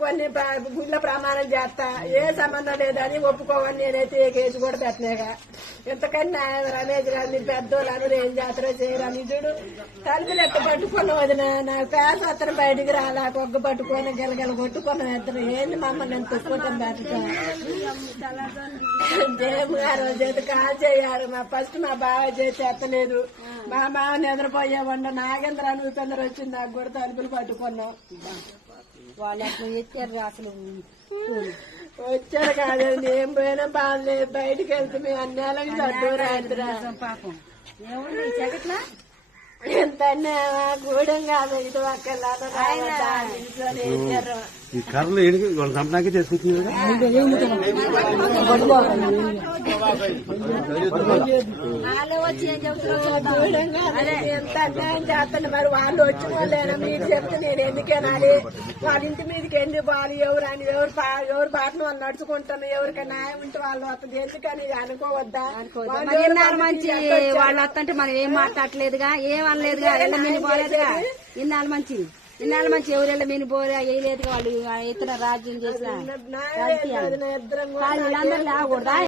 పట్టుకొని గుళ్ళ ప్రమాణం చేస్తా, ఏ సంబంధం లేదని ఒప్పుకోవని నేనైతే ఏ కేసు కూడా పెట్టలేగా. ఎంతకన్నా రమేష్ గారిని పెద్దోళ్ళు అందరూ ఏం చేస్తారో చేయరా నిజుడు తలుపులు ఎట్ట పట్టుకున్న వదిన నాకు పేస అతను బయటికి రాలా, కొగ్గ పట్టుకొని గెలగెల కొట్టుకున్నాం ఇద్దరు. ఏంది మమ్మల్ని నేను తొక్కుతాం పెట్టడం జయమ్మ గారు చేతి కాల్ చేయారు. ఫస్ట్ మా బావ చేతి ఎత్తలేదు, మా బావ నిద్రపోయేవాడు. నాగేంద్ర ఉపేంద్ర వచ్చింది, నాకు కూడా తలుపులు పట్టుకున్నాం. వాళ్ళు అట్లా ఎత్తారు అసలు వచ్చారు కాదండి, ఏం పోయినా బాగాలేదు. బయటకు వెళ్తే మేము అన్నేళ్ళకి చదువు రాదురా పాపం ఏముంది జగట్లా ఎంత గూడెం కాదు ఇది ఒక్కళ్ళ ఈ కర్రలు వాళ్ళు చంపడానికి చేసుకుంటుంది కదా. వాళ్ళు వచ్చి ఏం చెబుతున్నారు గూడెం కాదు ఎంత అన్యాయం చేస్తాను. మరి వాళ్ళు వచ్చిన వాళ్ళైనా మీరు చెప్తే నేను ఎందుకేనాలి? వాళ్ళ ఇంటి మీదకి ఎందుకు బాలు ఎవరు అని ఎవరు బాటను వాళ్ళు నడుచుకుంటాను. ఎవరికి న్యాయం ఉంటే వాళ్ళు వస్తుంది, ఎందుకని అనుకోవద్దా? ఇన్నాళ్ళు మంచి వాళ్ళు వస్తుంటే మనం ఏం మాట్లాడలేదుగా, ఏం అనలేదుగా, ఎల్ల మీని పోలేదుగా. ఇన్నాళ్ళు మంచి ఎవరెళ్ళ మీని పోలే వేయలేదుగా. వాళ్ళు ఇతర రాజ్యం చేసిన ఇద్దరం వీళ్ళందరూ లేకూడదా?